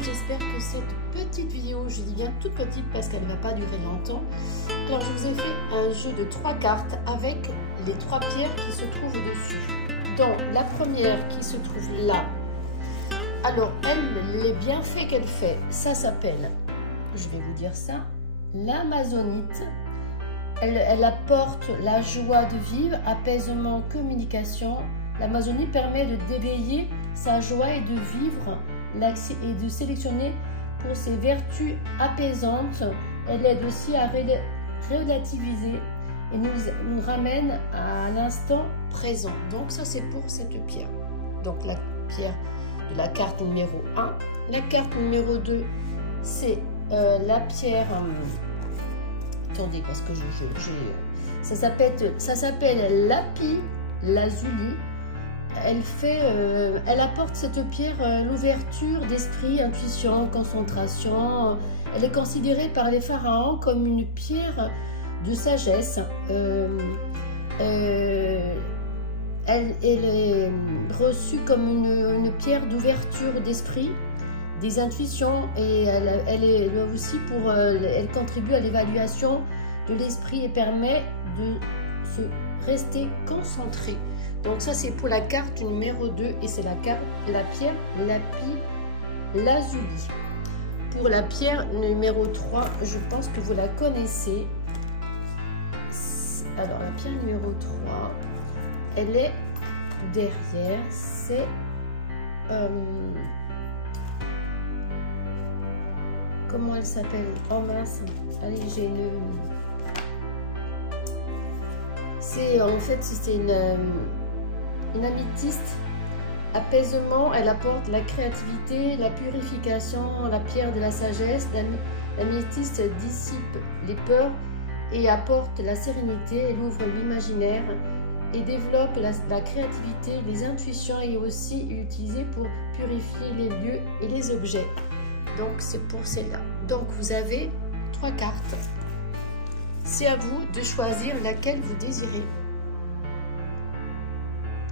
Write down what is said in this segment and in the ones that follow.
j'espère que cette petite vidéo, je dis bien toute petite parce qu'elle ne va pas durer longtemps. Alors je vous ai fait un jeu de 3 cartes avec les 3 pierres qui se trouvent dessus. Donc la première qui se trouve là, alors elle, les bienfaits qu'elle fait, ça s'appelle, je vais vous dire ça, l'amazonite. Elle apporte la joie de vivre, apaisement, communication. L'amazonite permet de d'éveiller sa joie et de vivre et de sélectionner pour ses vertus apaisantes. Elle aide aussi à relativiser et nous ramène à l'instant présent. Donc ça c'est pour cette pierre. Donc la pierre de la carte numéro 1. La carte numéro 2, c'est la pierre... attendez, parce que ça s'appelle lapis lazuli. Elle apporte cette pierre l'ouverture d'esprit, intuition, concentration. Elle est considérée par les pharaons comme une pierre de sagesse. Elle est reçue comme une pierre d'ouverture d'esprit, des intuitions, et elle contribue à l'évaluation de l'esprit et permet de se rester concentré. Donc ça c'est pour la carte numéro 2 et c'est la pierre lapis lazuli. Pour la pierre numéro 3, je pense que vous la connaissez. Alors la pierre numéro 3, elle est derrière, c'est comment elle s'appelle? Oh mince, allez, j'ai une... C'est en fait c'est une améthyste. Apaisement, elle apporte la créativité, la purification, la pierre de la sagesse. L'améthyste dissipe les peurs et apporte la sérénité. Elle ouvre l'imaginaire et développe la créativité, les intuitions, et aussi utilisée pour purifier les lieux et les objets. Donc c'est pour celle-là. Donc vous avez 3 cartes. C'est à vous de choisir laquelle vous désirez.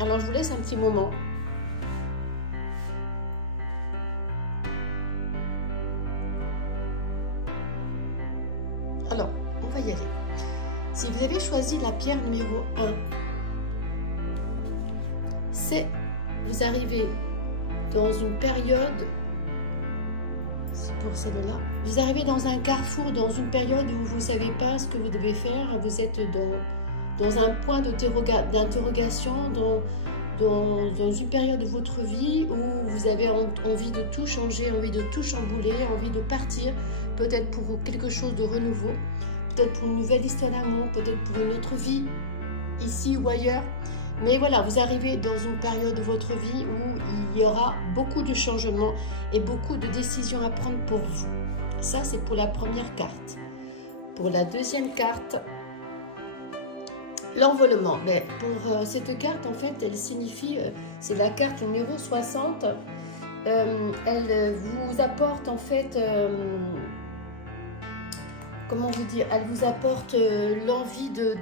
Alors je vous laisse un petit moment. Alors, on va y aller. Si vous avez choisi la pierre numéro 1, vous arrivez dans une période, c'est pour celle-là, vous arrivez dans un carrefour, dans une période où vous ne savez pas ce que vous devez faire, vous êtes dans un point d'interrogation, dans une période de votre vie où vous avez envie de tout changer, envie de tout chambouler, envie de partir, peut-être pour quelque chose de renouveau, peut-être pour une nouvelle histoire d'amour, peut-être pour une autre vie, ici ou ailleurs. Mais voilà, vous arrivez dans une période de votre vie où il y aura beaucoup de changements et beaucoup de décisions à prendre pour vous. Ça, c'est pour la première carte. Pour la deuxième carte, l'envolement. Mais pour cette carte, en fait, elle signifie, c'est la carte numéro 60. Elle vous apporte, en fait, comment vous dire, elle vous apporte l'envie de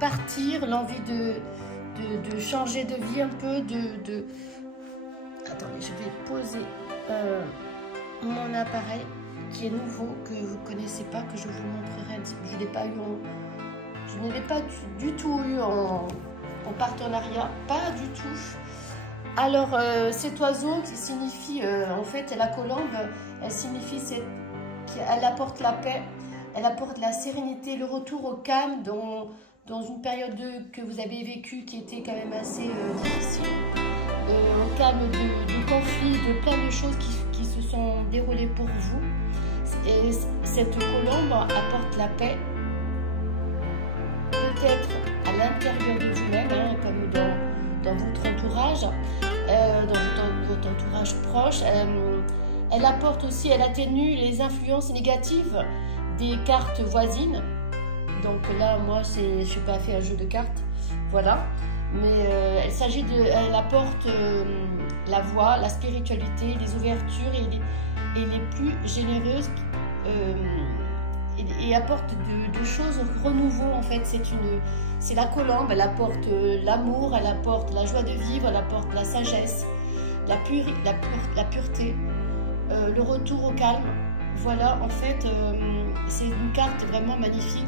partir, l'envie de changer de vie un peu, Attendez, je vais poser mon appareil qui est nouveau, que vous ne connaissez pas, que je vous montrerai. Je l'ai pas eu je ne l'ai pas du tout eu en partenariat, pas du tout. Alors, cet oiseau qui signifie, en fait, la colombe, elle signifie qu'elle apporte la paix, elle apporte la sérénité, le retour au calme dans une période que vous avez vécue qui était quand même assez difficile. Au calme de conflits, de plein de choses qui se sont déroulées pour vous. Et cette colombe apporte la paix, peut-être à l'intérieur de vous-même, hein, comme dans votre entourage, dans votre entourage proche. Elle apporte aussi, elle atténue les influences négatives des cartes voisines. Donc là, moi, je ne suis pas fait un jeu de cartes, voilà. Mais elle apporte la voix, la spiritualité, les ouvertures et les plus généreuses, et apporte de choses renouveau. En fait, c'est la colombe. Elle apporte l'amour, elle apporte la joie de vivre, elle apporte la sagesse, la pureté. le retour au calme. Voilà, en fait, c'est une carte vraiment magnifique.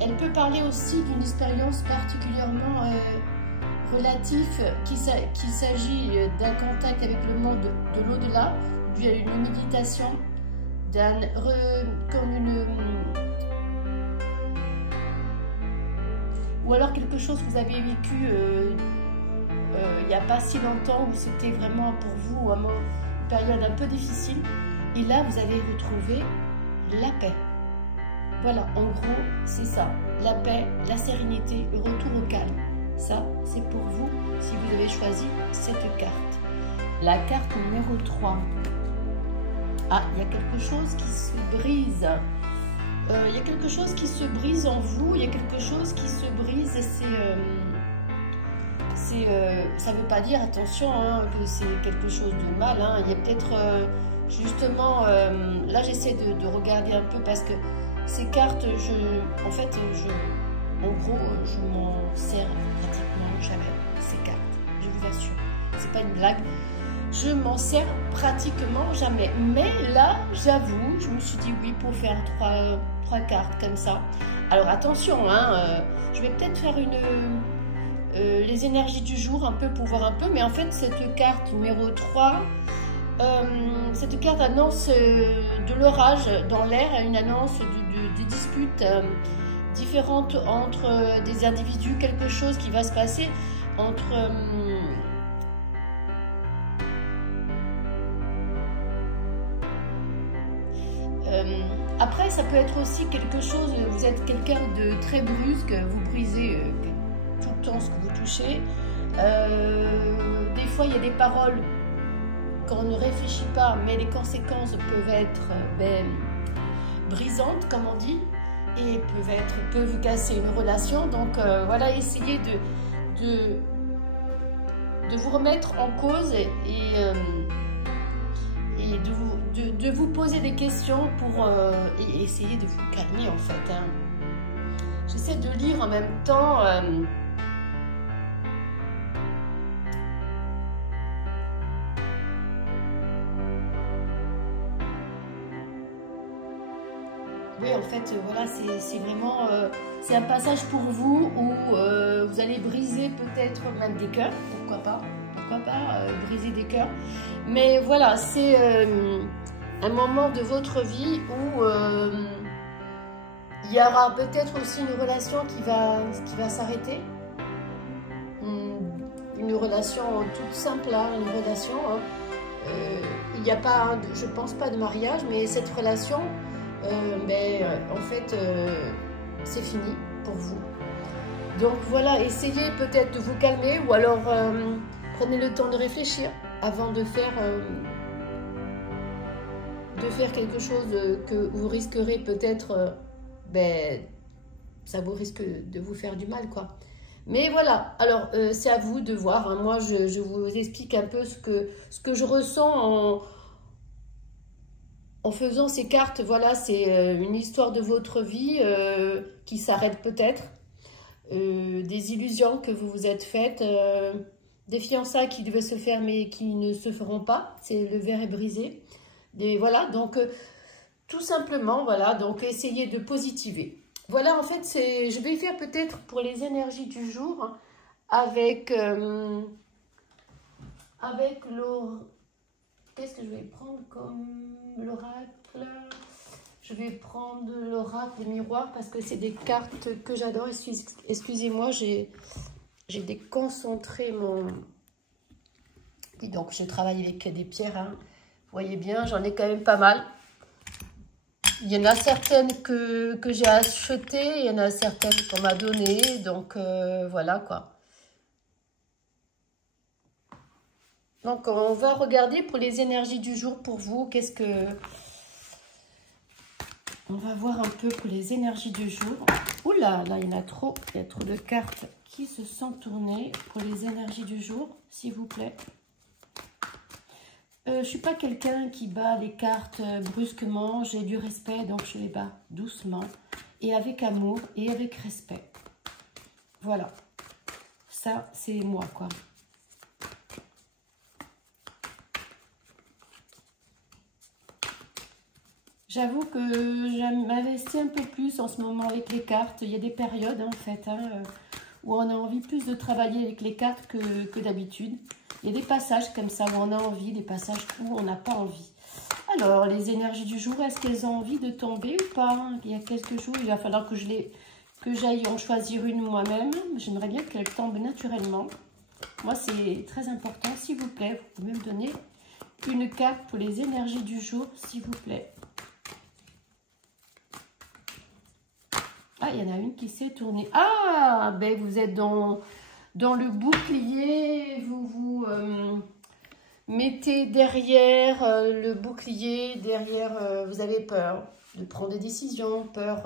Elle peut parler aussi d'une expérience particulièrement relative, qu'il s'agit d'un contact avec le monde de l'au-delà, dû à une méditation, comme une... ou alors quelque chose que vous avez vécu il n'y a pas si longtemps, où c'était vraiment pour vous une période un peu difficile. Et là, vous allez retrouver la paix. Voilà, en gros, c'est ça. La paix, la sérénité, le retour au calme. Ça, c'est pour vous, si vous avez choisi cette carte. La carte numéro 3. Ah, il y a quelque chose qui se brise. Il y a quelque chose qui se brise en vous. Il y a quelque chose qui se brise et ça ne veut pas dire, attention, hein, que c'est quelque chose de mal. Hein. Il y a peut-être, justement, là j'essaie de regarder un peu parce que ces cartes, en gros, je m'en sers pratiquement jamais, ces cartes, je vous assure. C'est pas une blague. Je m'en sers pratiquement jamais. Mais là, j'avoue, je me suis dit oui pour faire trois cartes comme ça. Alors attention, hein, je vais peut-être faire les énergies du jour un peu pour voir un peu. Mais en fait, cette carte numéro 3, cette carte annonce de l'orage dans l'air, une annonce des disputes différentes entre des individus, quelque chose qui va se passer entre... après, ça peut être aussi quelque chose, vous êtes quelqu'un de très brusque, vous brisez tout le temps ce que vous touchez. Des fois, il y a des paroles qu'on ne réfléchit pas, mais les conséquences peuvent être brisantes, comme on dit, et peuvent casser une relation. Donc voilà, essayez de vous remettre en cause et de vous poser des questions pour et essayer de vous calmer en fait. Hein. J'essaie de lire en même temps. Oui, en fait, voilà, c'est vraiment c'est un passage pour vous où vous allez briser peut-être même des cœurs, pourquoi pas briser des cœurs. Mais voilà, c'est un moment de votre vie où il y aura peut-être aussi une relation qui va s'arrêter. Une relation toute simple, hein, une relation. Hein. Il n'y a pas, je pense pas de mariage, mais cette relation, en fait, c'est fini pour vous. Donc voilà, essayez peut-être de vous calmer ou alors prenez le temps de réfléchir avant de faire quelque chose que vous risquerez peut-être, ça vous risque de vous faire du mal, quoi. Mais voilà, alors c'est à vous de voir. Hein. Moi, je vous explique un peu ce que je ressens en faisant ces cartes. Voilà, c'est une histoire de votre vie qui s'arrête peut-être, des illusions que vous vous êtes faites, des fiançailles qui devaient se faire mais qui ne se feront pas. C'est le verre est brisé. Et voilà, donc tout simplement, voilà, donc essayez de positiver. Voilà, en fait, je vais faire peut-être pour les énergies du jour hein, avec qu'est-ce que je vais prendre comme l'oracle? Je vais prendre l'oracle miroir parce que c'est des cartes que j'adore. Excusez-moi, j'ai déconcentré mon... Dis donc, je travaille avec des pierres, hein. Vous voyez bien, j'en ai quand même pas mal. Il y en a certaines que j'ai achetées, il y en a certaines qu'on m'a données, donc voilà quoi. Donc on va regarder pour les énergies du jour pour vous, qu'est-ce que... On va voir un peu pour les énergies du jour. Oula, là il y en a trop, il y a trop de cartes qui se sont tournées pour les énergies du jour, s'il vous plaît. Je ne suis pas quelqu'un qui bat les cartes brusquement, j'ai du respect, donc je les bats doucement et avec amour et avec respect. Voilà, ça c'est moi quoi. J'avoue que j'investis un peu plus en ce moment avec les cartes. Il y a des périodes en fait où on a envie plus de travailler avec les cartes que d'habitude. Il y a des passages comme ça où on a envie, des passages où on n'a pas envie. Alors, les énergies du jour, est-ce qu'elles ont envie de tomber ou pas? Il y a quelques jours, il va falloir que j'aille en choisir une moi-même. J'aimerais bien qu'elle tombe naturellement. Moi, c'est très important, s'il vous plaît. Vous pouvez me donner une carte pour les énergies du jour, s'il vous plaît. Ah, il y en a une qui s'est tournée. Ah, ben vous êtes dans le bouclier. Vous mettez derrière le bouclier, derrière, vous avez peur de prendre des décisions, peur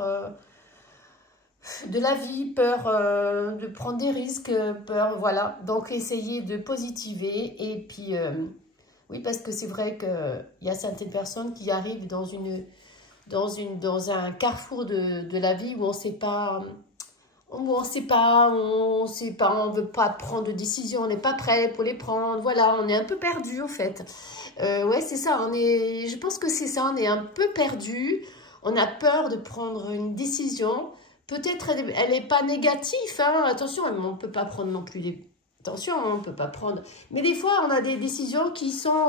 de la vie, peur de prendre des risques, peur, voilà. Donc, essayez de positiver et puis, oui, parce que c'est vrai qu'il y a certaines personnes qui arrivent dans un carrefour de la vie où on ne sait pas, on ne veut pas prendre de décision, on n'est pas prêt pour les prendre, voilà, on est un peu perdu en fait. Ouais, c'est ça, je pense que c'est ça, on est un peu perdu, on a peur de prendre une décision, peut-être elle n'est pas négative, hein, attention, on ne peut pas prendre non plus des... Attention, on ne peut pas prendre... Mais des fois, on a des décisions qui sont...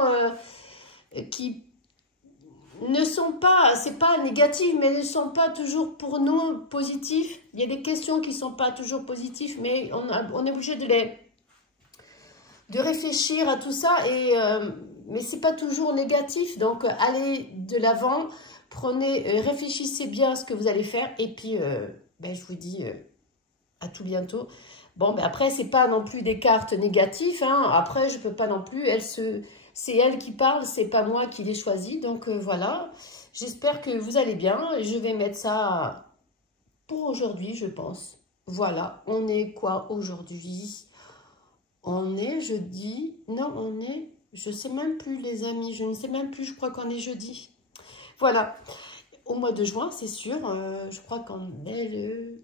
qui ne sont pas, c'est pas négatif, mais ne sont pas toujours pour nous positifs. Il y a des questions qui ne sont pas toujours positives, mais on est obligé de réfléchir à tout ça, mais ce n'est pas toujours négatif. Donc, allez de l'avant, réfléchissez bien à ce que vous allez faire, et puis, ben, je vous dis à tout bientôt. Bon, ben après, ce n'est pas non plus des cartes négatives, hein. Après, je ne peux pas non plus, c'est elle qui parle, c'est pas moi qui l'ai choisi. Donc voilà, j'espère que vous allez bien. Je vais mettre ça pour aujourd'hui, je pense. Voilà, on est quoi aujourd'hui? On est jeudi. Non, on est... Je ne sais même plus, les amis. Je ne sais même plus, je crois qu'on est jeudi. Voilà, au mois de juin, c'est sûr. Je crois qu'on est le...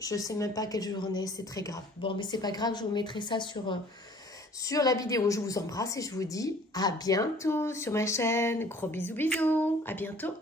Je ne sais même pas quelle journée, c'est très grave. Bon, mais c'est pas grave, je vous mettrai ça sur la vidéo. Je vous embrasse et je vous dis à bientôt sur ma chaîne. Gros bisous, bisous. À bientôt.